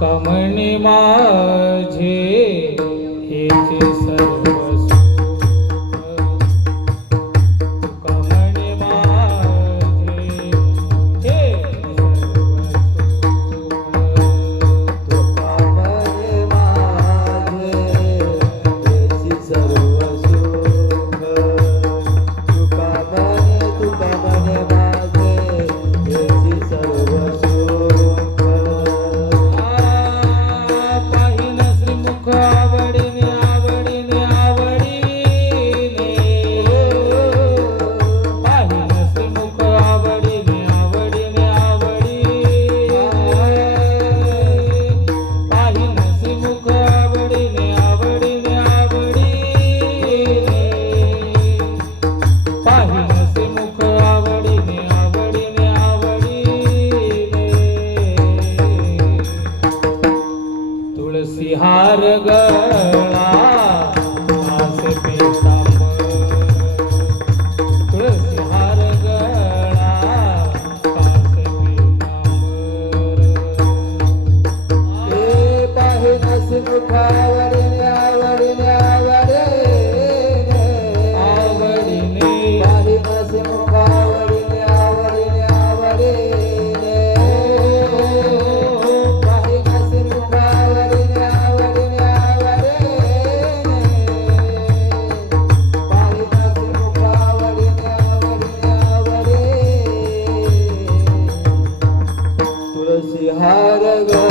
કમની માঝে ग हार गळा